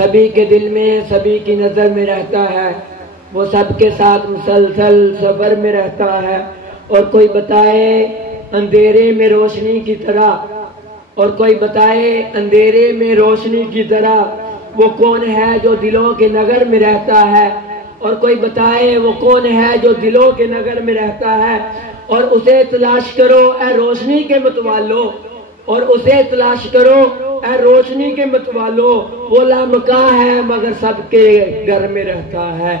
सभी के दिल में, सभी की नज़र में रहता है। वो सबके साथ मुसलसल सफ़र में रहता है। और कोई बताए अंधेरे में रोशनी की तरह, और कोई बताए अंधेरे में रोशनी की तरह वो कौन है जो दिलों के नगर में रहता है। और कोई बताए वो कौन है जो दिलों के नगर में रहता है। और उसे तलाश करो ए रोशनी के मतवालो, और उसे तलाश करो ए रोशनी के मतवालो। वो लामका है मगर सबके घर में रहता है।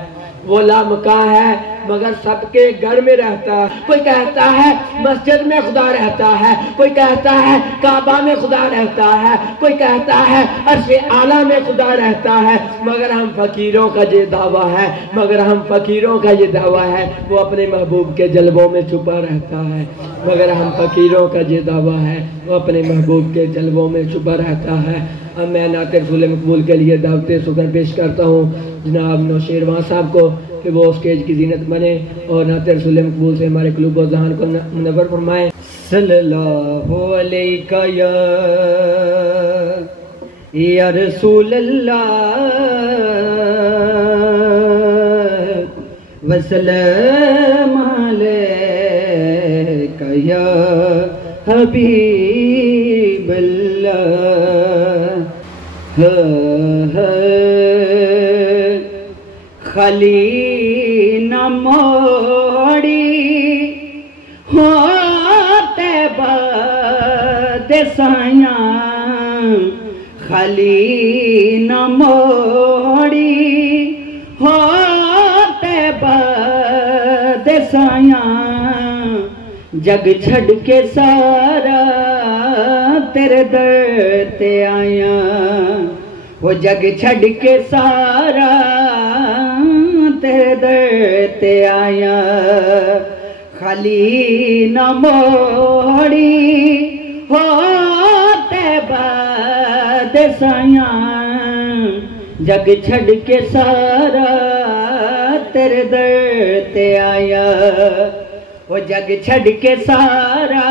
वो लामका है मगर सबके घर में रहता है। कोई कहता है मस्जिद में खुदा रहता है, कोई कहता है काबा में खुदा रहता है, कोई कहता है अर्श आला में खुदा रहता है। मगर हम फकीरों का ये दावा है, मगर हम फकीरों का ये दावा है वो अपने महबूब के जलवों में छुपा रहता है। मगर हम फकीरों का ये दावा है वो अपने महबूब के जलवों में छुपा रहता है। अब मैं नाते रसूल मकबूल के लिए दावते शुक्र पेश करता हूँ जनाब नौशेरवान साहब को कि वो स्टेज की जीनत बने और नाते रसूल मकबूल से हमारे क़ुलूब और ज़हान को मुनव्वर फरमाए। सल्लल्लाहु अलैका या रसूल अल्लाह वसल्लम अलैका या हबीब अल्लाह। खाली न मोड़ी होते बदसाया, खाली न मोड़ी होते बदसाया। जग छड़ के सारा तेरे दर ते आया, वो जग छड़ के सारा तेरे दर ते आया। खाली न मोड़ी होते बदसाया, जग छड़ के सारा तेरे दर ते आया। वो जग छड़ के सारा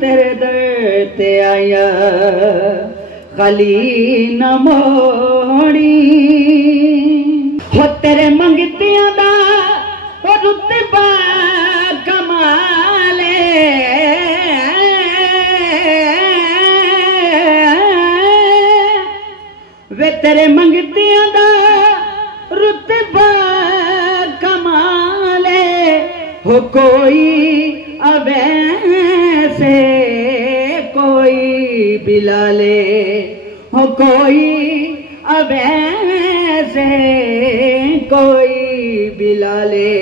तेरे दर ते आया। खाली न मोड़ी हो तेरे मंगतियां दा ओ रुतबा कमाले। वे तेरे मंगतियां दा रुतबा कमाले। हो कोई अवैसे कोई बिलाले, हो कोई अवैसे कोई बिलाले।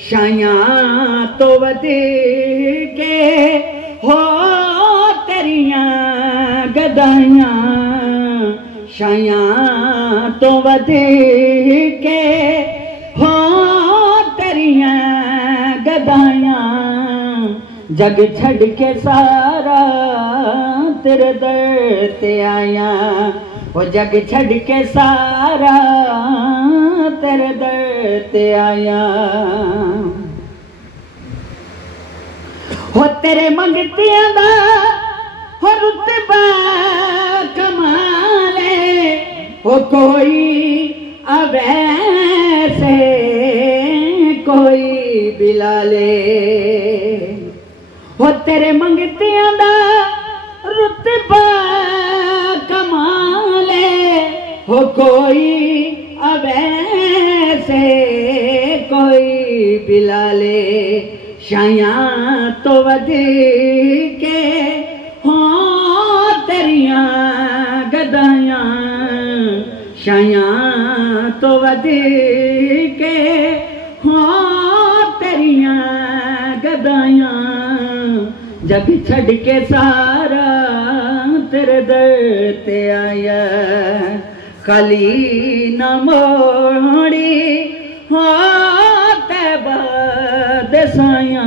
शाया तो वदे के हो तेरियां गदाइयां, शाया तो वदे के हो तेरियां गदाइयां। जग छड़ के सारा तेरे दर ते आया, वो जग छड़ के सारा तेरे दर ते आया। हो तेरे मंगतियां दा हो रुतबा कमाले। हो कोई अवैसे कोई बिलाले। हो तेरे मंगतियां दा रुतबा कमाले। हो कोई अवैसे कोई बिलाले। शाया तो वदे के हो तेरियां गदाइयां, शाया तो वदे के हो तेरियां गदाइयां। जग छड़ के सारा तेरे दर ते आया। खाली न मोड़ी होते बदसाया,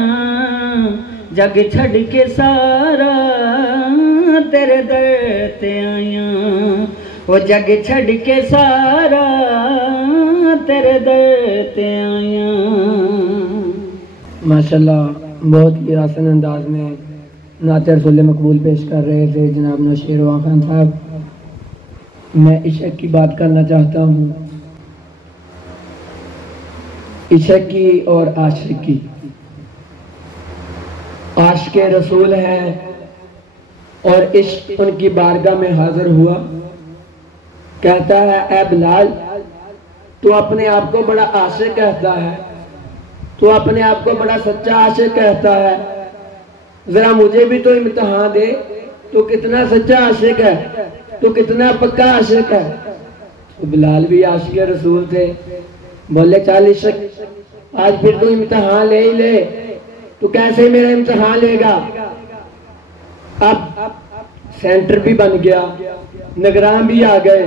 जग छड़ के सारा तेरे दर ते आया। वो जग छड़ के सारा तेरे दर ते आया। माशाल्लाह बहुत ही आसान अंदाज में नाते रसूल मकबूल पेश कर रहे थे जनाब नौशेरवान खान साहब। मैं इश्क की बात करना चाहता हूँ, इश्क की और आशिक की। आशिक रसूल हैं और इश्क उनकी बारगाह में हाजिर हुआ। कहता है, ए बिलाल, तू अपने आप को बड़ा आशिक कहता है, तू अपने आप को बड़ा सच्चा आशिक कहता है, जरा मुझे भी तो इम्तिहान दे, तू कितना सच्चा आशिक है, तू कितना पक्का आशिक है। तो बिलाल भी आशिक रसूल थे। बोले, चल इश्क, आज फिर तू इम्तिहान ले ही ले। तू कैसे मेरा इम्तिहान लेगा? अब सेंटर भी बन गया, निगरान भी आ गए,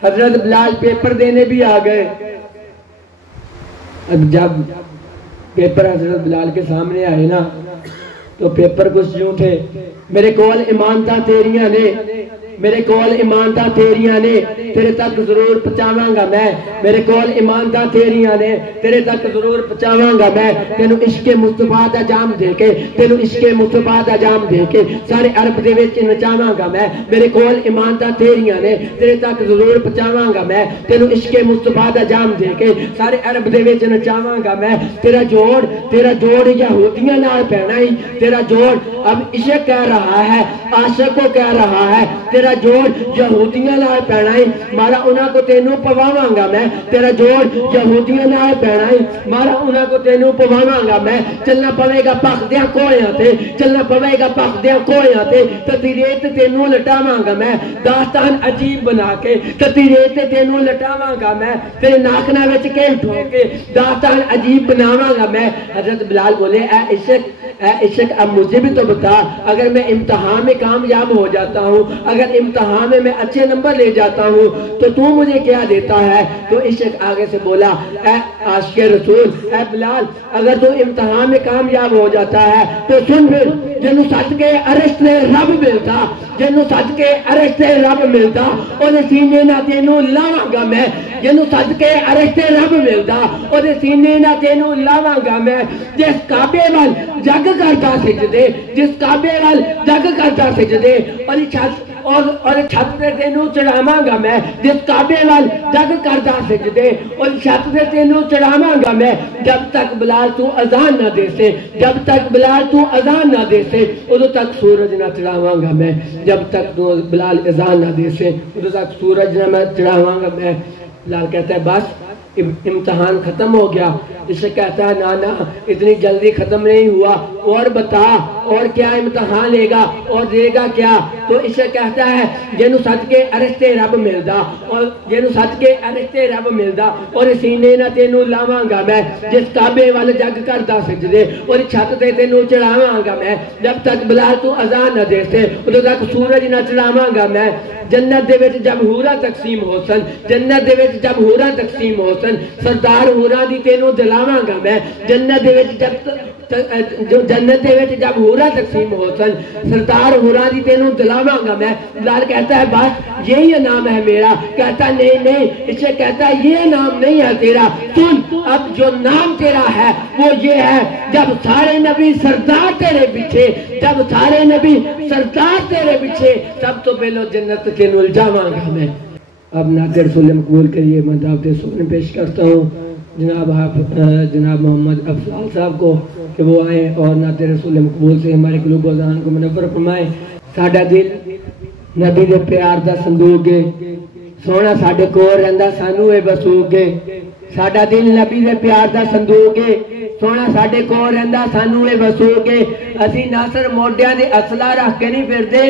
हजरत बिलाल पेपर देने भी आ गए। अब जब पेपर हजरत बिलाल के सामने आए ना, तो पेपर कुछ यूं थे, मेरे कोल ईमानता तेरियां ने, मेरे कोल ईमानता तेरियां ने, तेरे तक जरूर पहुंचावांगा मैं। मेरे कोल ईमानता तेरियां ने, तेरे तक जरूर पहुंचावांगा मैं। तेनू इश्के मुस्तफा दा जाम देके, तेनू इश्के मुस्तफा दा जाम देके सारे अरब दे विच नचावांगा मैं। मेरे कोल ईमानता तेरियां ने, तेरे तक जरूर पहुंचावांगा मैं। तेनू इश्के मुस्तफा दा जाम देके सारे अरब दे विच नचावांगा मैं। तेरा जोड़ यहूदियां नाल पैना ही, तेरा जोड़ अब इश्क कह रहा है, आशिक को कह रहा है, तेरा जोड़ यहूदियां नाल पैना ही, मारा उन्हां को तेनू पवावांगा मैं। तेरा जोड़ यहूदियां नाल पैना ही, मारा उन्हां को तेनू पवावांगा मैं। चलना पवेगा पखदियां कोलियां ते, चलना पवेगा पखदियां कोलियां ते, तती रेत तेनू लटावांगा मैं। दास्तान अजीब बना के तती रेत तेनू लटावांगा मैं। तेरे नाखना विच केल ठोक के दास्तान अजीब बनावांगा मैं। हजरत बिलाल बोले, ए इश्क, अब मुझे भी तो बता, अगर मैं इम्तिहान में कामयाब हो जाता हूँ, अगर इम्तिहान में मैं अच्छे नंबर ले जाता हूँ, तो तू मुझे क्या देता है? तो इश्क आगे से बोला, ए आशिक रसूल, ए बिलाल, अगर तू इम्तिहान में कामयाब हो जाता है तो सुन फिर, जिन्हों सच के अरिश्त रब मिलता, जिन्हों सच के अरिश्त रब मिलता, और सीने ना तेनू लावांगा मैं। जिन्हों सच के अरिश्त रब मिलता, और सीने ना तेनू लावांगा मैं। जिस काबे वाल जग करता सिजदे, जिस काबे वाल जग करता सिजदे, और छत पे तेनू चढ़ावांगा मैं। जिस काबे वाल जग करता सिजदे, और छत पे तेनू चढ़ावांगा मैं। जब तक बिलाल तू अजान ना दे से, जब तक बिलाल तू अजान ना दे से, उदों तक सूरज ना चढ़ावांगा मैं। जब तक तू बिलाल अजान ना दे से, उदों तक सूरज ना मैं चढ़ावांगा मैं। बिलाल कहता है, बस इम्तिहान खत्म हो गया। इसे कहता है, ना ना, इतनी जल्दी खत्म नहीं हुआ, और बता, और क्या इम्तिहान लेगा और देगा क्या? तो इसे कहता है, जेनू सच के अरिश्ते रब मिलदा, और जेनू सच के अरिश्ते रब मिलदा, और सीने ना तेनू लावांगा मैं। जिस काबे वाल जग करदा सिजदे, और छत ते तेनू चढ़ावांगा मैं। जब तक बिलाल तू अजान न दे से, उदों तक सूरज न चढ़ावांगा मैं। जन्नत दे विच जब हूरा तकसीम हो सन, जन्नत दे विच जब हूरा तकसीम हो सन, सरदार हूरा दी तेनू दिलावांगा मैं। जन्नत दे विच जन्नत दे विच जब हूरा तकसीम हो सन, सरदार हूरा दी तेनू दिलावांगा मैं। बिलाल कहता है, बस यही नाम है मेरा। कहता नहीं नहीं, इसे कहता है, ये नाम नहीं है तेरा। सुन, अब जो नाम तेरा है वो ये है, जब सारे नबी सरदार तेरे पीछे, जब सारे नबी सरदार तेरे पीछे, तब तो बेलो जन्नत तेनू जावांगा मैं। अब नाते रसूल मकबूल करिए, मैं दावत सुखन पेश करता हूँ जनाब मोहम्मद अफजाल साहब को, कि वो आए और नाते रसूल मकबूल से हमारे क़ुलूब व ज़ान को मुनव्वर फरमाए। साडा दिल नबी दे प्यार दा संदूक है, सोना साडे कोल रहिंदा सानू ए वसूक है। साडा दिल नबी दे प्यार दा संदूक है, सोना साडे कोल रहिंदा सानू ए वसूक है। असीं नासर मोढियां दे असला रख के नहीं फिरदे,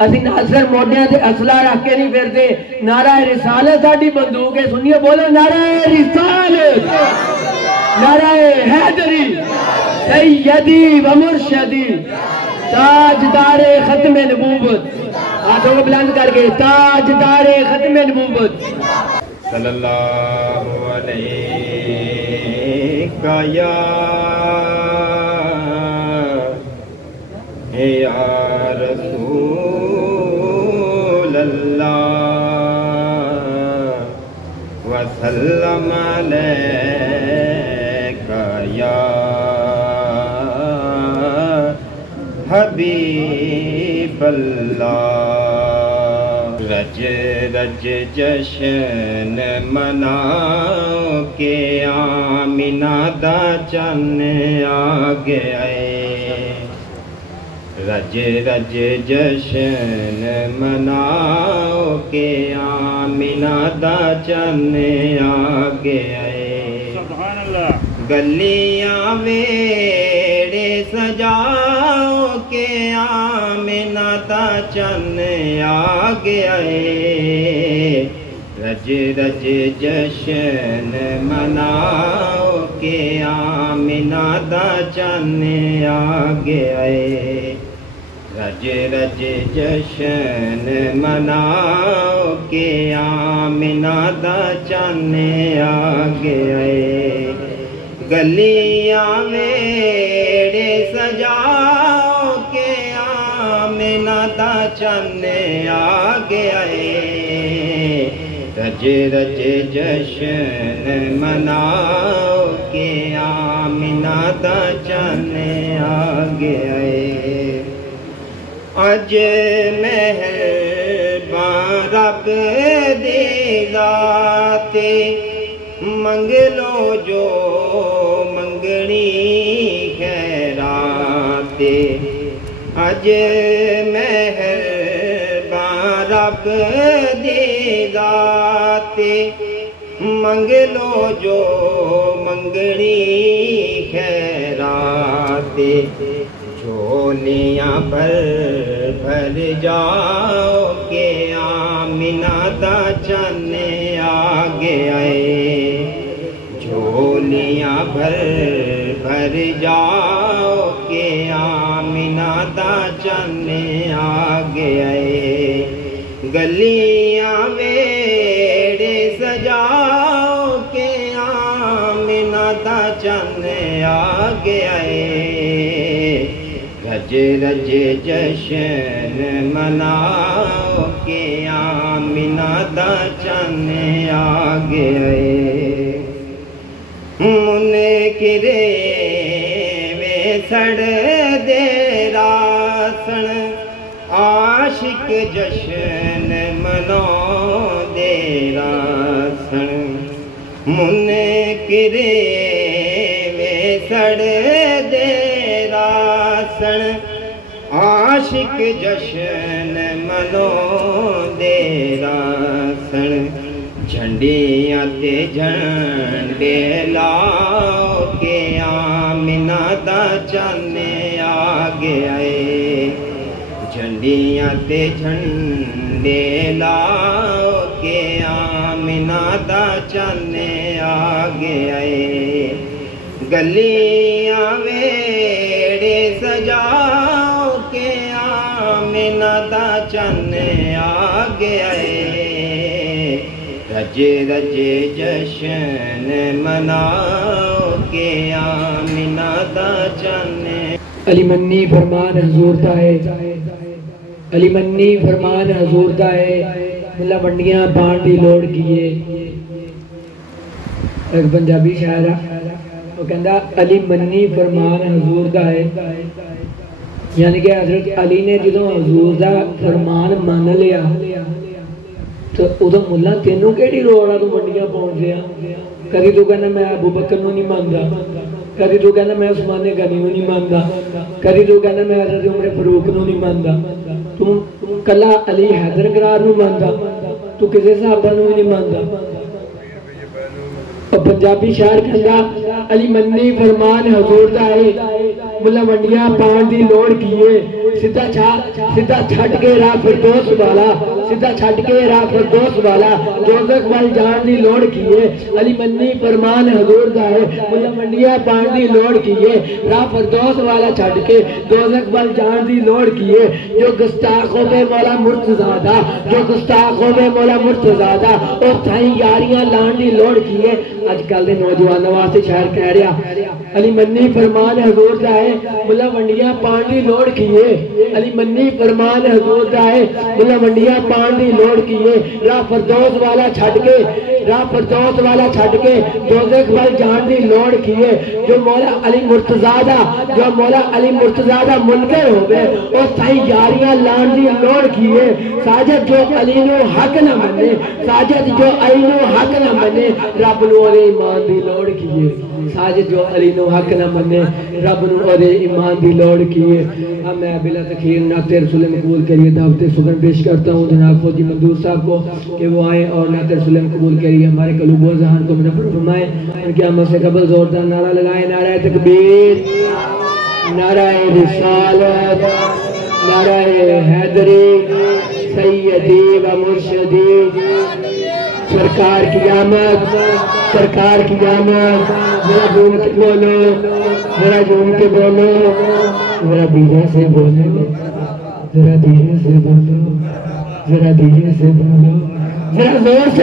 असीं नासर मोढियां दे असला रख के नहीं फिरदे। नारा रिसालत साडी बंदूक है। सुनिए, बोलो नारा रिसालत, नारा हैदरी, सैयदी व मुर्शदी, ताजदारे खत्म नबूवत। हाथों को बुलंद करके, ताजदारे खत्म नबूवत सल्लल्लाहु अलैहि या रसूल अल्लाह वसल्लम अलैका या हबीब अल्लाह। रज रज जशन मनाओ के आमिना दा चन्न आ गया है। रज रज जशन मनाओ के आमिना दा चन्न आ गया है। सुभान अल्लाह। गलियां वेड़े सजाओ के आमिना दा चन्न आ गया है। रज रज जशन मनाओ के आमिना दा चन्न आ गया है। रज रज जशन मनाओ के आमिना दा चन्न आ गया है। गलियां वेड़े सजाओ के आमिना दा चन्न आ गया है। रज रज जशन मनाओ के आमिना दा चन्न आ गया है। अज मेहरबान रब दी ज़ाते मंगलो जो मंगनी खैराते। अज मेहरबान रब दी ज़ाते मंगलो जो मंगनी खैराते। झोलियां भर भर जाओ के आमिना दा चन्न आ गया है। झोलियां भर भर जाओ के आमिना दा चन्न आ गया है। गलियां वेड़े सजाओ के आमिना दा चन्न आ गया है। रज रज जशन मनाओ के आमिना दा चन्न आ गया है। मुनकिरे वे सड़ दे रासन आशिक जशन मनो दे रासन। मुनकिरे वे सड़ दे रासन आशिक जशन मनो दे रासन। झंडियां ते झंडे लाओ के आमिना दा चन्न आ गया है। झंडियां ते झंडे लाओ के आमिना दा चन्न आ गया है। गलियां वेड़े सजाओ के आमिना दा चन्न आ गया है। रज रज जशन मनाओ के आमिना दा चन्न। अली मन्नी फरमान हजूर दा है। अली मन्नी फरमान हजूर दा है। मुला मंडियां पाण दी लोड़ कीए। एक पंजाबी शायर है वो कहता अली मन्नी फरमान हजूर दा है। यानी कि हजरत अली ने जो हजूर दा फरमान मान लिया तो उदो मुला तेनू केड़ी लोड़ आ तू मंडियां पहुंच गया। कभी तू कहना मैं अबू बकर नूं नहीं मानदा, कभी तू कहना मैं उस्मान गनी नूं नहीं मानदा, कभी तू कहना मैं हजरत उमर फरूक नूं नहीं मानदा, तू कला अली हैदर करार नूं मानदा, तू किसी साहबा नूं नहीं मानदा। पंजाबी शायर कहंदा अली मन्नी फरमान हजूर दा है। मुला मंडियां पाण दी लोड़ कीए। सीधा छट के राह फिरदौस वाला, सीधा छट के राह फिरदौस वाला दोज़ख वाल जान दी लोड़ कीए। अली मन्नी फरमान हजूर दा है। मुला मंडियां पाण दी लोड़ कीए। राह फिरदौस वाला छट के दोज़ख वाल जान दी लोड़ कीए। जो गुस्ताख होवे मौला मुर्तज़ादा, जो गुस्ताख होवे मौला मुर्तज़ादा और थाई यारियां लाण दी लोड़ कीए। अजकल दे नौजवानों वास्ते शायर कह रहा अली मन्नी फरमान हजूर जाए मुला वंडियां पान दी लोड़ कीए अली मन्नी फरमान हजूर जाए मुला वंडियां पान दी लोड़ कीए राह फरदौस वाला छड़ के दोज़ख वाल जान दी लोड़ कीए जो मौला अली मुर्तज़ा दा मुनकर होवे और साई यारियां लान दी लोड़ कीए साजद जो अली नु हक ना मने रब नु ओदे ईमान दी लोड़ कीए साजद जो अली नु हक ना मने रब नु ओदे ईमान दी लोड़ कीए। अब मैं बिला तखीर नाते रसूल कबूल करिए दावत सुगन पेश करता हूँ जनाब फौजी मंदूर साहब को कि वो आए और नाते रसूल कबूल करिए हमारे कलूब व ज़हन को मुनव्वर फरमाए उनकी आमद से कबल जोरदार नारा लगाए नारा तकबीर नारा रिसालत नारा हैदरी सैयदी व मुर्शदी सरकार की आमद जरा झूम के बोलो जरा धीरे से बोलो जरा धीरे से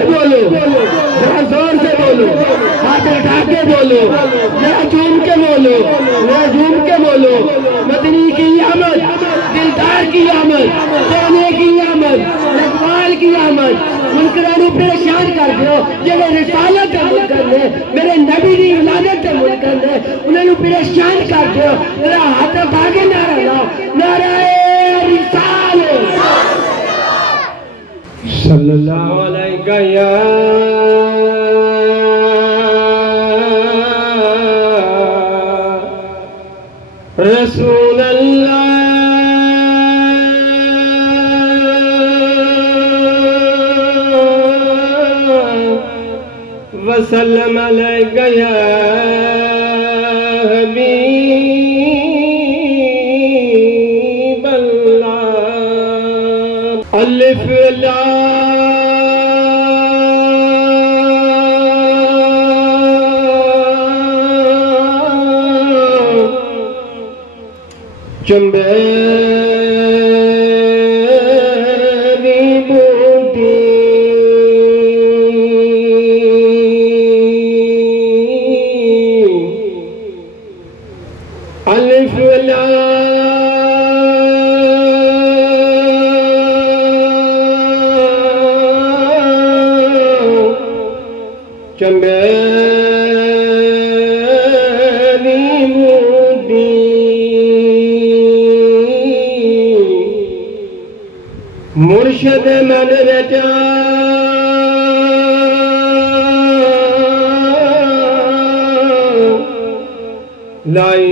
बोलो जरा जोर से बोलो हाथ उठा के बोलो जरा झूम के बोलो मदनी की आमद दिलदार की आमद सोने की आमद इकबाल की आमद मुनकरानू परेशान कर दो जेड़े रिसालत दे मुनकर ने मेरे नबी दी विलादत दे मुनकर ने उन्हें परेशान कर दो जरा हाथ उठा के नारा लाओ नारा रिसालत सल्लल्लाहु अलैहि या रसूल अल्लाह वसल्लम अलैका या हबीब अल्लाह अलिफ लाम चंबेरी बूटी अलिफ लाम चंबेरी बूटी मुर्शद मन रचा लाई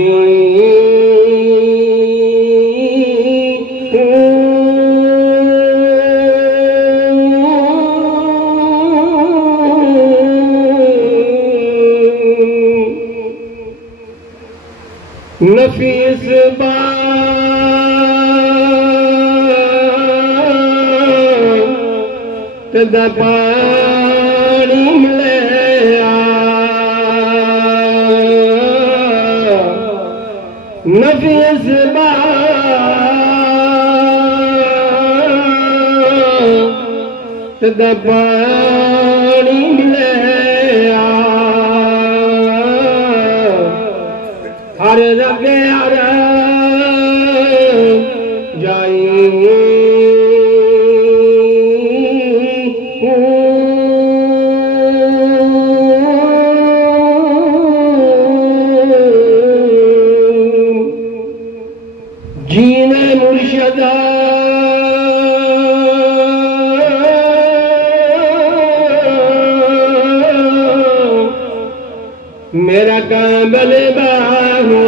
नफीस तदा पानी मिले नफीस तदा पानी मिले हर रगे हर जाई जीने मुर्शदा मेरा काबल बाहू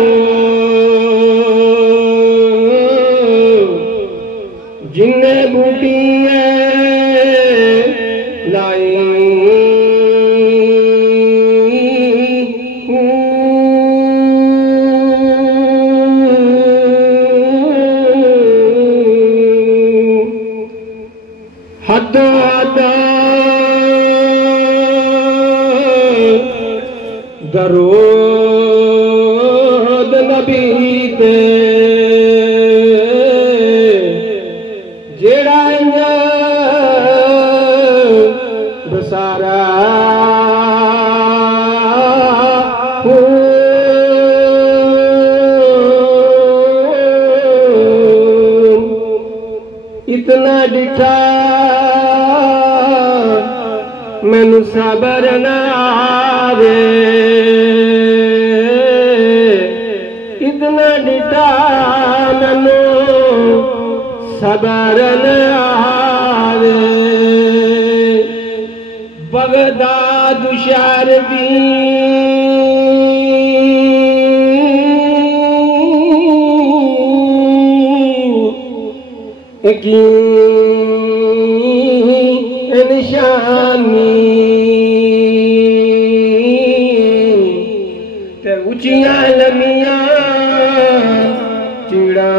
जिन्ने बूटी लाई हदो हदा दरूद नबी ते जेड़ा बसारा डिठा मैनू सबर न आवे इतना डिठा मैनू सबर न आवे बगदाद शहर दी की निशानी ते ऊंचियां लमियां चिड़ा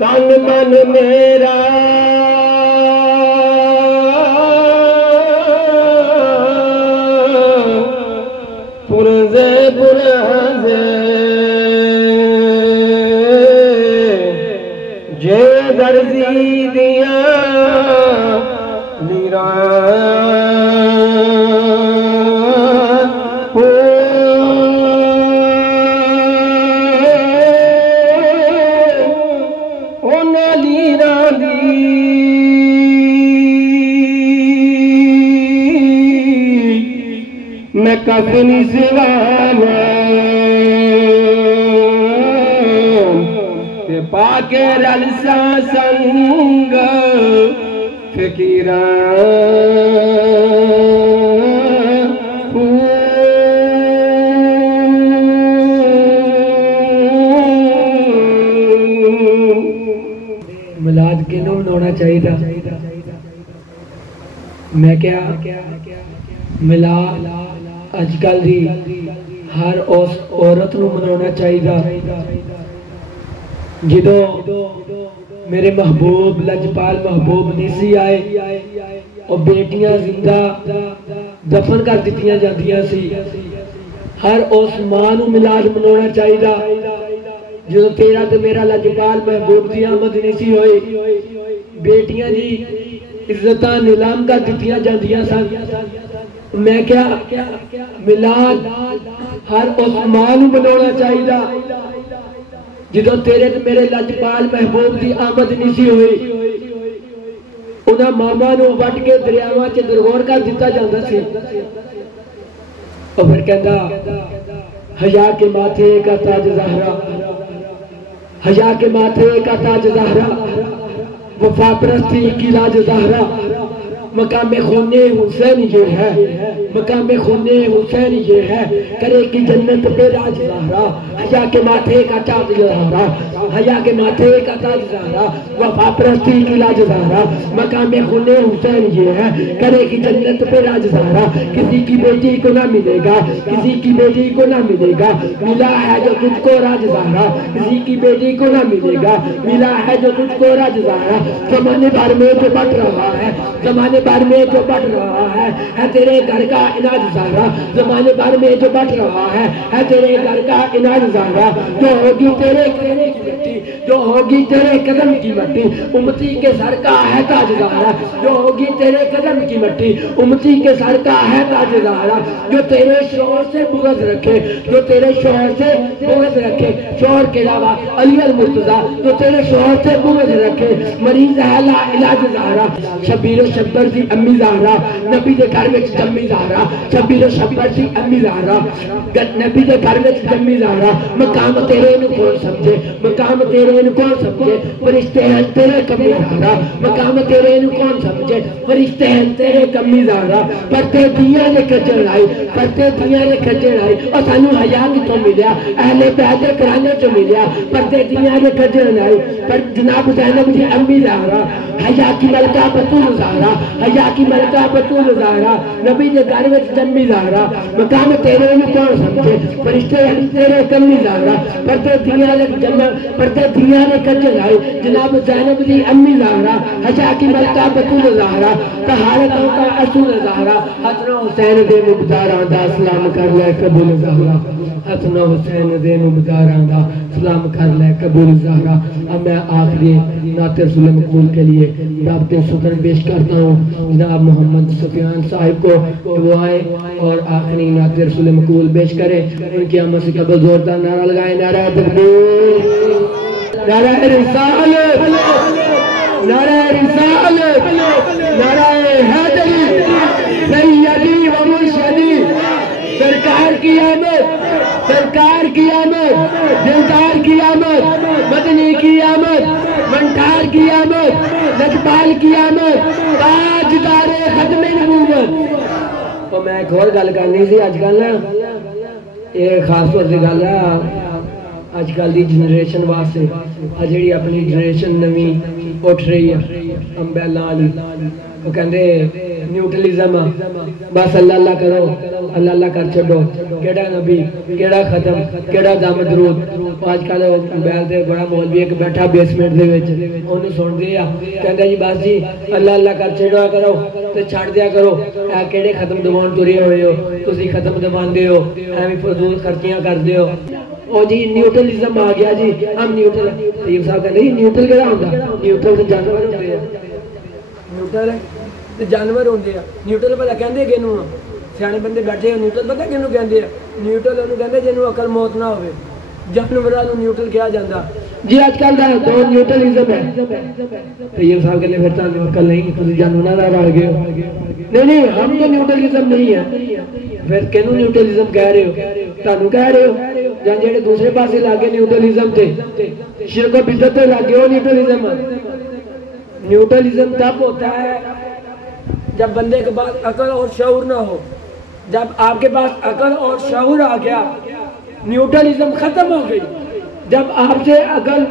तन मन मेरा पुरज़े पुरज़े जे दर्जी दिया लीरा लीरा दी मैं कफनी सिलावा ते पाके रलसा संग फिकीरा मिलाद किनू मनाना चाहिए। मैं क्या मिलाद अजकल दी हर उस औरत नू मनाना चाहिए जो मेरे महबूब लजपाल महबूब नहीं सी आए और बेटियां जिंदा दफन कर दित्तियां जांदियां सी। हर उस मां नू मिलाद मनाना चाहिए जो तेरा तो मेरा लजपाल महबूब की आमद नहीं सी होई। बेटियां दी इज्जत नीलाम कर दित्तियां जांदियां सन। मैं क्या मिलाद हर उस मां नू मनाना चाहिए जो तेरे तो मेरे लजपाल महबूब की आमद नहीं सी हुई। उन्हां मामा नू वट के दरियावां च दरगोर कर दिता जांदा सी। और फिर कहंदा हया के माथे का ताज ज़हरा, हया के माथे का ताज ज़हरा, वफा परस्ती की लाज ज़हरा, मकामे खूने हुसैन ये है, मकामे खूने हुसैन ये है, करेगी जन्नत पे राज ज़हरा। हया के माथे का ताज ज़हरा, हया के माथे का ताज ज़हरा, वफा परस्ती की लाज ज़हरा, मकामे खूने हुसैन ये है, करेगी जन्नत पे राज ज़हरा। किसी की बेटी को ना मिलेगा, किसी की बेटी को ना मिलेगा, मिला है जो तुझको राज ज़हरा, किसी की बेटी को ना मिलेगा, मिला है जो तुझको राज ज़हरा। ज़माने भर में जो बट रहा है, ज़माने भर में जो बढ़ रहा है तेरे घर का इनाज ज़हरा, ज़माने भर में जो बढ़ रहा है तेरे घर का इनाज ज़हरा। जो होगी तेरे कहने की मिट्टी, जो होगी तेरे कदम की मिट्टी, उम्मती के सर का है ताज ज़हरा। जो होगी तेरे कदम की मिट्टी, उम्मती के सर का है ताज ज़हरा। जो तेरे शोर से बुग़्ज़ रखे, जो तेरे शोर से बुग़्ज़ रखे, शोर के अलावा अली अल मुर्तज़ा, जो तेरे शोर से बुग़्ज़ रखे, मरीज़ है ला इलाज ज़हरा। शबीर शब्बर दी अम्मी ज़हरा, नबी दे घर में जम्मी ज़हरा, शबीर शब्बर दी अम्मी ज़हरा, नबी दे घर में जम्मी ज़हरा। मकाम तेरे नु कौन समझे, मकाम तेरे नु कौन समझे, फरिश्ते हैं तेरे कमी ज़हरा, मकाम तेरे नु कौन समझे, फरिश्ते हैं तेरे कमी ज़हरा। परते दिया ने खजर आई, परते दिया ने खजर आई, और सानू हया कितों मिलिया, अहले बैत कराने चो मिलिया। परते दिया ने खजर आई, पर जनाब ज़ैनब दी अम्मी ज़हरा, हया की मलका बतूल ज़हरा, हया की मलका बतूल ज़हरा, नबी दे घर में जम्मी ज़हरा। मकाम तेरे नु कौन समझे, फरिश्ते तेरे कमी ज़हरा। परते दिया ने जन्नत, परते दिया ने खजर आई, जनाब ज़ैनब दी अम्मी ज़हरा, हया की मलका बतूल ज़हरा, तहारतों का असूल ज़हरा। हसन हुसैन दे मुबदारां दा सलाम कर ले कबूल ज़हरा, हसन हुसैन दे मुबदारां दा सलाम कर ले कबूल ज़हरा। अब मैं आखिरी नाते रसूल मकबूल के लिए दावत सुखन पेश करता हूँ। जनाब मोहम्मद सुफियान साहिब को वो आए और आखिरी नात रसूल मकबूल पेश करें। उनकी आमद से कबल जोरदार नारा लगाए, नारा तकबीर, नारा रिसालत, नारा रिसालत, नारा हैदरी, सैयदी व मुर्शदी, सरकार की आमद, सरकार की आमद, दिलदार की आमद, मदनी की आमद, मंठार की आमद, लखपाल की आमद, ताजदारे खत्मे नबूवत। तो मैं एक और गल करनी सी अजकल ना, ये खास तौर से गल है अजकल की जनरेशन वास्ते, जी अपनी जनरेशन नवी उठ रही है अंबैला वाली, वो कहते न्यूट्रलिज्म, बस अल्लाह अल्लाह करो, अल्लाह अल्लाह कर छो, केड़ा नबी, केड़ा खत्म, केड़ा दम दरूद। अजकल मोबाइल से बड़ा मौलवी एक बैठा बेसमेंट दे विच, ओनू सुनदे आ, कहंदा जी बस जी अल्लाह अल्लाह कर छड़िया करो ते छड़ दिया करो, ए केड़े खत्म दवाउण तुरे होए हो, तुसीं खत्म दवांदे हो, एवें फजूल खर्चियां करदे हो। ओ जी न्यूट्रलिज्म आ गया जी, हम न्यूट्रल, तय्यब साहब कहंदे न्यूट्रल केड़ा हुंदा, न्यूट्रल ते जानवर हुंदे आ, न्यूट्रल ते जानवर होंगे। न्यूट्रल पता कहते किनू, सियाने बंदे बैठे न्यूट्रल पता किनू कहते हैं, न्यूट्रल उन्होंने कहते जिन्होंने अकल मौत ना हो, जानवरों को न्यूट्रल कहा जाता जी। अजकल का दौर न्यूट्रलिज्म है, तय्यब साहब कहते फिर तुहानू अकल नहीं, तुम जानवरों का रल गए हो। नहीं नहीं, हम तो न्यूट्रलिज्म नहीं है, फिर किनू न्यूट्रलिज्म कह रहे हो, तुहानू कह रहे हो, या जेडे दूसरे पासे लागे न्यूट्रलिज्म से शिरक व बिदअत ते लागे हो न्यूट्रलिज्म। न्यूट्रलिज्म तब होता है जब बंदे के पास अकल और शऊर ना हो। जब आपके पास अकल और शऊर आ गया, न्यूट्रलिज्म खत्म हो गई। जब आपसे अकल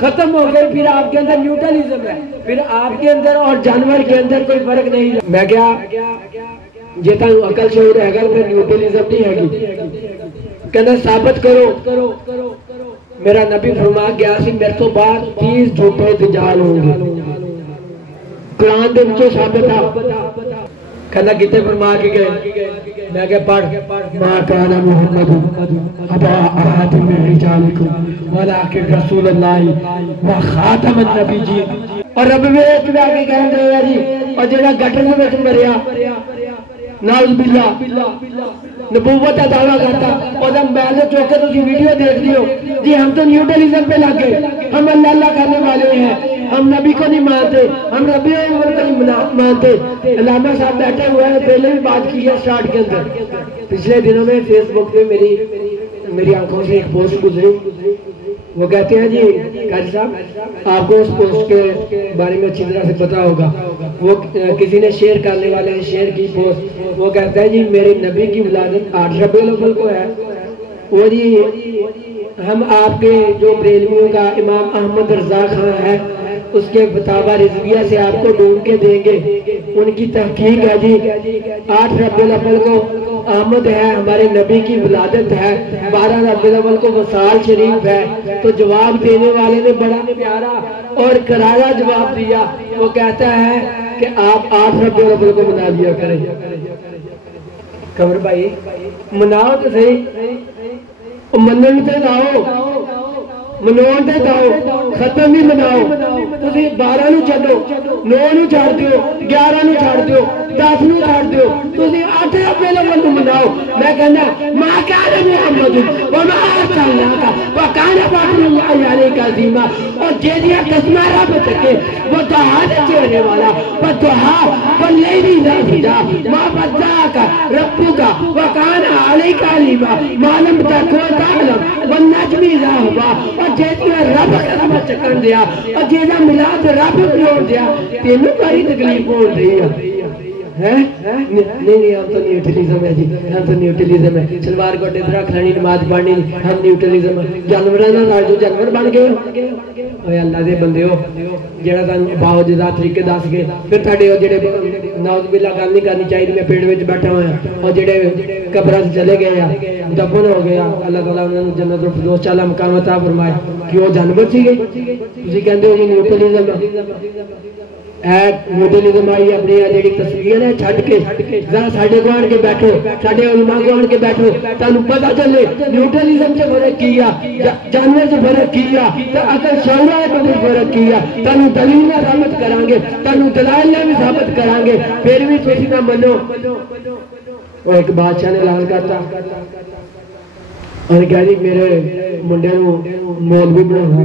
खत्म हो गई, फिर आपके अंदर न्यूट्रलिज्म है, फिर आपके अंदर और जानवर के अंदर कोई फर्क नहीं। मैं क्या जे तुहानू अकल शऊर है, फिर न्यूट्रलिज्म नहीं हैगी। कहना साबित करो, मेरा नबी फरमा गया सी मेरे तो बाद 30 झूठे दज्जाल होंगे, कुरान दे विचों साबित आ। कहना किते फरमा के गए, मैं क्या पढ़, मा काना मुहम्मद अबा अहद मिन रिजालिकुम वलाकिन रसूलुल्लाह व खातमुन नबीय्यीन। और रब वेख के आगे कहंदे है जी, और जेड़ा गटर दे विच मरिया नाउज़ नबूवत का दावा करता, और मोबाइल से चौके तुम वीडियो देख लियो जी, हम तो न्यूट्रलिज्म पे लग गए, हम अल्लाह अल्लाह करने वाले हैं, हम नबी को नहीं मानते, हम नबी को नहीं मानते। अल्लामा साहब बैठे हुए हैं, पहले भी बात की है स्टार्ट के अंदर। पिछले दिनों में फेसबुक पे मेरी आंखों से एक पोस्ट गुजरी, वो कहते हैं जी कारी साहब आपको उस पोस्ट के बारे में अच्छी तरह से पता होगा, वो किसी ने शेयर करने वाले ने शेयर की पोस्ट, वो कहता है जी मेरे नबी की विलादत 8 रबीउल अव्वल को है, वो जी हम आपके जो बरेलवियों का इमाम अहमद रजा खान है उसके फतावा रिजविया से आपको ढूंढ के देंगे, उनकी तहकीक है जी 8 रबीउल अव्वल को आमद है, हमारे नबी की विलादत है, 12 रबीउल अव्वल को वसाल शरीफ है। तो जवाब देने वाले ने बड़ा प्यारा और करारा जवाब दिया, वो कहता है कि आप 8 रबीउल अव्वल को मना लिया करें। कमर भाई मनाओ तो सही, मनन ते लाओ, मनाओ ते लाओ, खत्म भी मनाओ। तुम 12 नूं छड्डो, 9 नूं छड्ड दिओ, 11 नूं छड्ड दिओ, 10 नूं छड्ड दिओ, तुम 8 रबीउल अव्वल नूं मनाओ। मैं कहना मा कान मुहम्मद व मा अरसलनाका व कान बअदुल्लाहि अलैका अज़ीमा। और जेदिया कसमा रब तके वो तहाद चेहरे वाला व तहा वल्लैली इज़ा सजा मा बद्दाका रब्बुका व कान अलैका अलीमा मालम तकुन तालम व नजमी इज़ा हवा। और जेदिया रब कसम चकन दिया और जेदा मिलाद रब जोड़ दिया, तेनू बड़ी तकलीफ हो रही है। नहीं हम तो न्यूट्रलिज्म है जी, हम तो न्यूट्रलिज्म है, सलवार कोटे रख लेनी, नमाज पढ़नी, हम न्यूट्रलिज्म। जानवरों नाल जो जानवर बन गए ओए अल्लाह दे बंदे हो, जेड़ा तुहानू बावजूदा तरीके दस गए, फिर तुहाडे ओ जेड़े नाउज़ बिल्ला गल नहीं करनी चाहिए, मैं पेड़ विच बैठा होया और जेड़े कब्रां च चले गए आ, दफन हो गया, अल्लाह ताला उन्हां नू जन्नत दा फिरदौस आला मकाम अता फरमाए कि वो जानवर सीगे, तुसीं कहंदे हो न्यूट्रलिज्म। मॉडर्निज्म आई अपनी जी तस्वीर है छड़ के जरा साढ़े को आन के बैठो, साढ़े उलमा को आन के बैठो, तुहानू पता चले न्यूट्रलिज्म से फर्क किया, जानवर से फर्क किया, अगर शौरा में फर्क किया, तुहानू दलील ना साबित करांगे, तुहानू दलाइल ना भी साबित करांगे, फिर भी तुसी ना मनो। और एक बादशाह ने ऐलान करता और कह जी मेरे मुंडे नू मौलवी बनाना,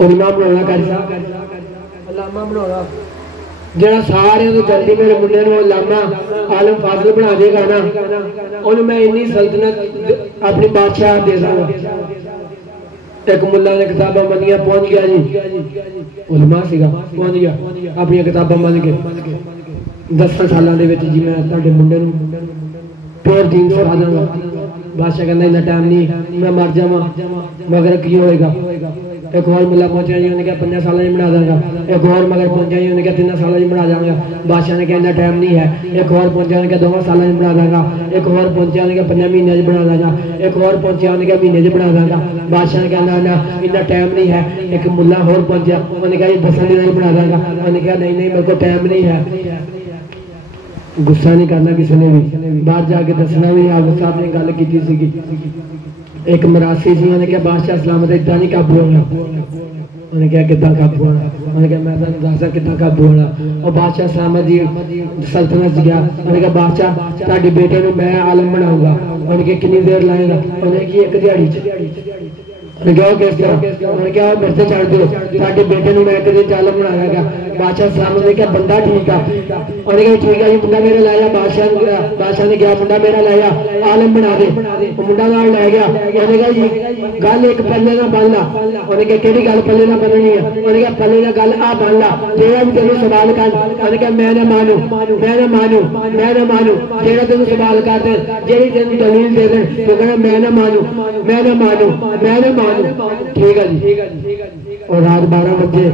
उलमा बनाना, कर अलामा बनाना, जरा सारे तो जल्दी मेरे मुंडे नू अलामा आलम फाजिल बना देगा ना, उन्हें मैं इन्नी सल्तनत अपनी बादशाह दे दूंगा। एक मुल्ला ने किताबा मनिया, पहुंच गया जी, उलमा सीगा, पहुंच गया अपनी किताबा मन के 10 सालों के जी मैं तुहाडे मुंडे नू प्योर दीन सिखा दूंगा। बादशाह कहना इन्ना टाइम नहीं, मैं मर जावा मगर की होएगा। एक और मुला पहुंचा जी, उन्हें कहा 5 साल बना देंगा। एक और मगर पहुंचा जी, उन्हें कहा 3 साल बना देंगा। बादशाह ने कहा इन्ना टाइम नहीं है। एक और पहुंचा, उन्हें कहा 2 साल बना देंगा। एक और पहुंचा, उन्हें कहा 5 महीने बना देंगा। एक और पहुंचा, उन्हें कहा महीने बना देंगा। बादशाह ने कहा ना इन्ना टाइम नहीं है। एक मुला होर पहुंचा, उन्हें कहा 10 दिन बना देंगा। उन्हें कहा नहीं मेरे को टाइम नहीं है। गुस्सा नहीं करना किसी ने भी, बाहर जाके दसना भी। आप साहब ने गल की एक मरासी सी, उन्हें कहा बादशाह सलामत इतना नहीं काबू होना। उन्हें कहा कितना काबू होना, उन्हें कहा मैं दसा कितना काबू होना। और बादशाह सलामत जी सल्तनत गया, उन्हें कहा बादशाह तुहाडे बेटे को मैं आलम बनाऊंगा। उन्हें कहा कितनी देर लाएगा, उन्हें कहा 1 दिहाड़ी। किस तरह, उन्हें कहा मेरे से छड़ दो, तुहाडे बेटे को मैं 1 दिन आलम बनाऊंगा। बादशाह सलामत ने कहा बंदा ठीक है। उन्हें कहा ठीक है जी, मुंडा मेरा लाया। बादशाह ने कहा मुंडा मेरा लाया आलम बना दे। मुंडा नाल लै गया। उन्हें कहा जी गल एक पल्ले ना बन ला। उन्हें कहा केड़ी गल पल्ले ना बननी है। उन्हें कहा पल्ले ना गल आ बन ला, जेड़ा भी तेनू सवाल कर। उन्हें कहा मैं ना मानू, मैं ना मानू, मैं ना मानू, जेड़ा तेनू सवाल कर दे, जेड़ी तेनू दलील दे दे, तो कहना मैं ना मानू, मैं ना मानू, मैं ना मानू। ठीक है जी। और रात 12 बजे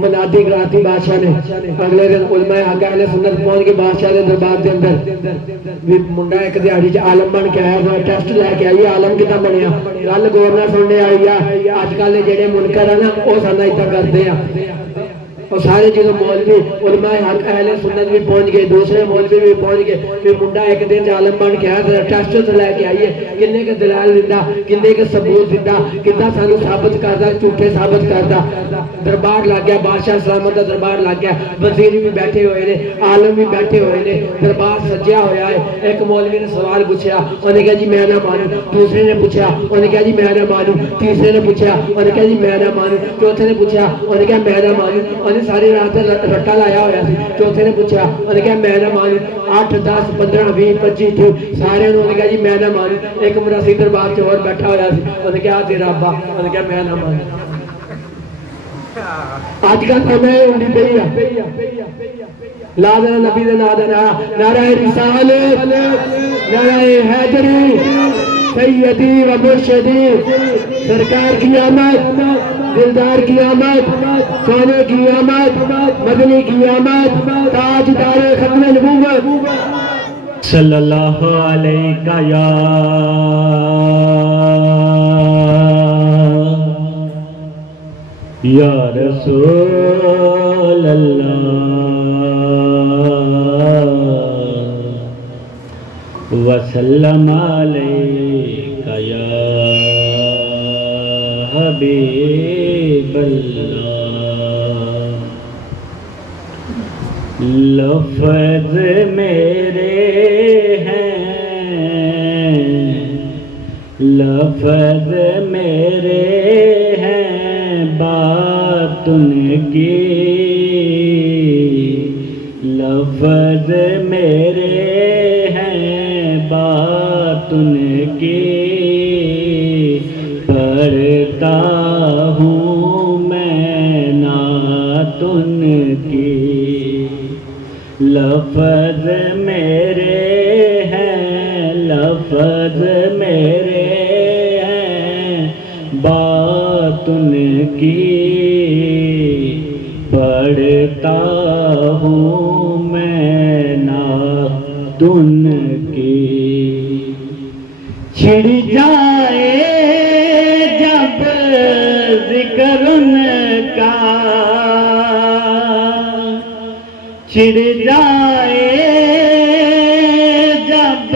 मनादी कराती बादशाह ने। अगले दिन उलमाए हक अहले सुन्नत पहुंच के बादशाह के दरबार के अंदर भी मुंडा 1 दिहाड़ी आलम बन के आया, टेस्ट लैके आइए आलम कितना बनया। गल गवर्नर सुनने आई है, अजकल जेडे मुनकर है ना वो साना इतना करते हैं। और सारे जो मौलवी उलमाए हक अहले सुन्नत भी पहुंच गए, दूसरे मौलवी भी पहुंच गए। फिर मुंडा 1 दिन आलम बन के आया, टेस्ट तो लैके आइए किन्ने के दलाल दिता, किन्ने के सबूत दिता, कितना सानू साबित करता, झूठे साबित करता। दरबार लग गया, बादशाह सलामत का दरबार लग गया। वजीर भी बैठे हुए ने, आलम भी बैठे हुए ने, दरबार सज्जिया होया है। एक मौलवी ने सवाल पूछा, उन्हें कहा जी मैं ना मानू। दूसरे ने पूछा, उन्हें कहा जी मैं ना मानू। तीसरे ने पूछा, उन्हें कहा जी मैं ना मानू। चौथे ने पूछा, उन्हें कहा मैं ना मानू। सारी रात रट्टा लाया होया सी। चौथे ने पूछा, उन्हें कहा मैं ना मानू। 8, 10, 15, 20, 25 थे सारे। उन्होंने कहा जी मैं ना मानू। एक मुरासी दरबार च और बैठा होया सी, उन्हें कहा तेरा अब्बा, उन्हें कहा मैं ना मानू। आजकल समय उंडी पई है, ला देना नबी दे नाम दा नारा रिसालत, नारा हैदरी, सैयदी व मुर्शिदी, सरकार की आमद, दिलदार की आमद, सोने की आमद, मदनी की आमद, ताजदार खत्म नबूवत सल्लल्लाहु अलैहि या रसूल अल्लाह वसल्लम अलैका या हबीब अल्लाह। लफ्ज़ मेरे हैं, लफ्ज़ मेरे हैं बात उनकी, लफ्ज़ मेरे हैं बात उनकी, पढ़ता हूँ मैं नात उनकी। लफ्ज़ मेरे हैं, लफ्ज़ मेरे हैं बात उनकी, पढ़ता हूँ मैं नात उनकी। छिड़ जाए जब जिक्र उनका, चिढ़ जाए जब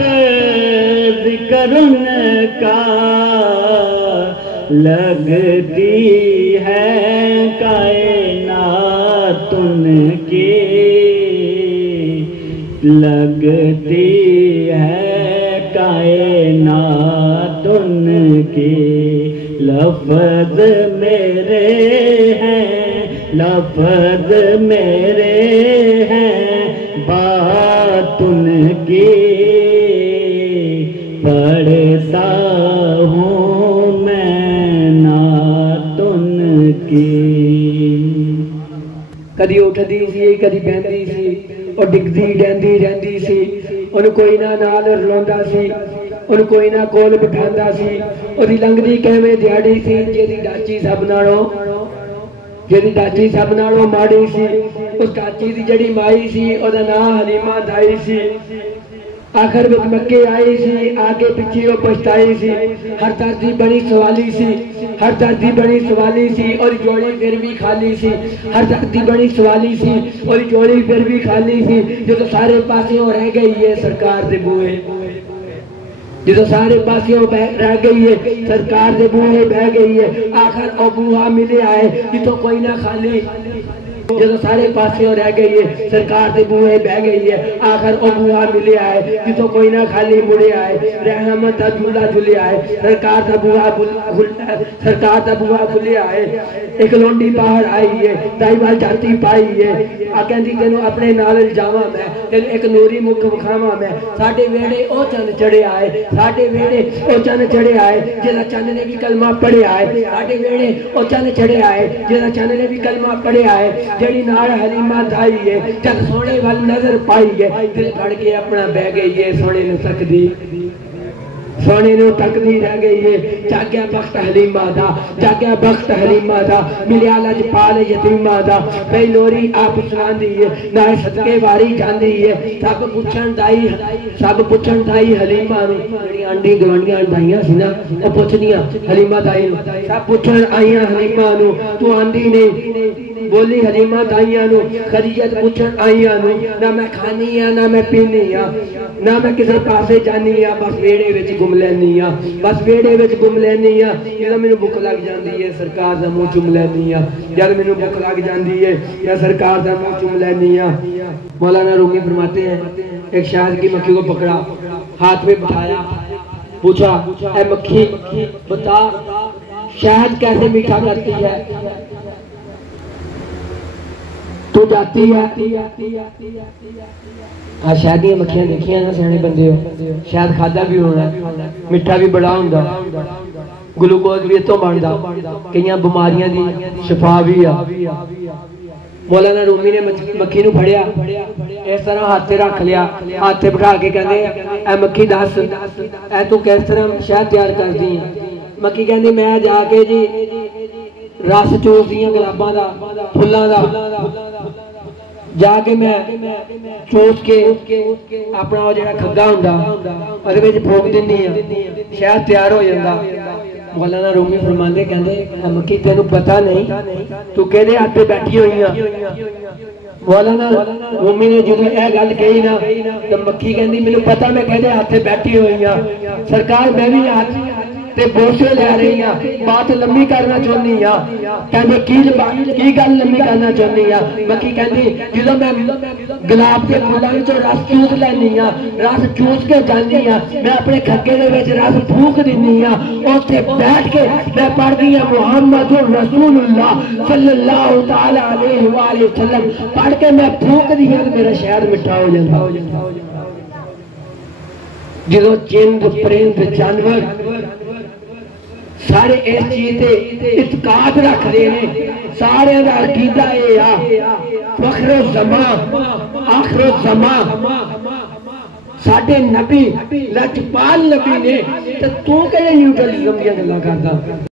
जिक्र उनका, लगती है कायनात उनकी, लगती है कायनात उनकी। लफ्ज़ मेरे हैं, लफ्ज़ मेरे हैं, बात उनकी, पढ़ता हूँ मैं नात उनकी। कदी उठदी सी कदी बहंदी सी और डिगदी डहंदी रहंदी सी। उन्हें कोई ना नाल रलाउंदा सी, उन्हें कोई ना कोल बिठांदा सी। ओदी लंघदी किवें दिहाड़ी सी जिहदी डाची सब नालों, जिहदी डाची सब नालों माड़ी सी। उस डाची दी जड़ी माई सी ओदा नाम हलीमा दाई सी। आखिर विच मक्के आई सी, आगे पिछे वो पछताई सी। हर दर्दी बड़ी सवाली सी, हर दर्दी बड़ी सवाली सी और जोड़ी फिर भी खाली सी। हर दर्दी बड़ी सवाली सी और जोड़ी फिर भी खाली सी। जो तो सारे पासियों रह गई है सरकार दे बूहे, जो तो सारे पासियों रह गई है सरकार दे बूहे बह गई है। आखिर ओ बूहा मिले आए जितो कोई ना खाली, जो तो सारे पासियों रह गई है सरकार दे बूहे बह गई है। आखिर ओ बूहा मिले आए जितो कोई ना खाली मुड़े आए। रहमत दा झूला झूले आए सरकार दा बूहा सरकार दा बूहा खुले आए। एक लोंडी बाहर आई है दाई वाल जाती पाई है। आ कहंदी तेनू अपने नाल जावा मैं, तेनू एक नूरी मुख विखावा मैं। साडे वेड़े ओ चंद चढ़े आए, साडे वेड़े ओ चंद चढ़े आए जेदा चंद ने भी कलमा पढ़े आए। साडे वेड़े ओ चंद चढ़े आए जेदा चंद ने भी कलमा पढ़े आए। जड़ी नाल हलीमा दाई है जद सोने वाल नजर पाई है, दिल फड़ के अपना बह गई है। सोने नू तकदी, सोने नू तकदी रह गई है। जागया बख्त हलीमा दा, जागया बख्त हलीमा दा, मिलिया लजपाल यतीमा दा। कई लोरी आप सुनांदी है ना सदके वारी जांदी है। सब पुछण दाई, सब पुछण दाई हलीमा नू। जेड़ी आंडी गवांडियां दाईयां सी ना ओ पुछदियां हलीमा दाई नू। सब पुछण आईयां हलीमा नू तू आंदी नहीं, बोली हलीमा दाईयां नू। खदीजत पुछण आईयां नू ना मैं खानी आ ना मैं पीनी आ ना मैं किसी पासे जानी आ, बस वेड़े विच घुम लैनी आ, बस वेड़े विच घुम लैनी आ। जदों मैनू भुख लग जाती है सरकार दा मुंह चुम लैनी आ, जद मैनू भुख लग जाती है या सरकार दा मुंह चुम लैनी आ। मौलाना रूमी फरमाते हैं एक शहद की मक्खी को पकड़ा, हाथ में बिठाया, पूछा ऐ मक्खी बता शहद कैसे मीठा करती है? तू जाती है शहद दी मक्खियां देखिया ना सियाने बंदे हो, शहद खादा भी होना, मिठा भी बड़ा होंदा, ग्लूकोज भी इतों बनता, कई बीमारियां दी शिफा भी आ। मौलाना रूमी ने मक्खी नू फड़िया, इस तरह हाथ से रख लिया, हाथ से बिठा के कहंदे ऐ मक्खी दस ऐ तू किस तरह शहद तैयार करदी है? मक्खी कहंदी मैं जाके जी रस चूसदी गुलाबां दा फुल्लां दा, जाके मैं चूस के अपना जो खग्गा हुंदा ओहदे विच फूक दिंदी आ, शहद तैयार हो जांदा। मौलाना रूमी फरमांदे कहंदे मक्खी तेनू पता नहीं तू केदे हत्थ पे बैठी हुई आ? मौलाना रूमी ने जो यह गल कही ना तो मक्खी कहंदी मैनू पता मैं केदे हत्थ पे बैठी हुई आ सरकार, मैं भी हाथ ते बोसे ले रही हाँ, बात लंबी करना चाहनी हाँ। कहंदे की गल लंबी करना चाहनी हाँ? मक्खी कहंदी जो मैं गुलाब के फुल्लां विचों रस चूस लैनी हाँ, रस चूस के जानी हाँ, मैं अपने खग्गे दे विच रस फूक दिनी हाँ, उत्थे बैठ के मैं पढ़दी हाँ मुहम्मदुर रसूलुल्लाह सल्लल्लाहु तआला अलैहि वसल्लम, पढ़ के मैं फूक दी हाँ मेरा शहद मिठा हो जाता। जो जिंद परिंद जानवर सारे इस चीज से इतकाद रखते हैं, सारे का अकीदा ये आ फखरो जमा आखरो जमा साडे नबी लजपाल नबी ने, तो तू कहड़े न्यूट्रलिज्म दी गल्लां करदा?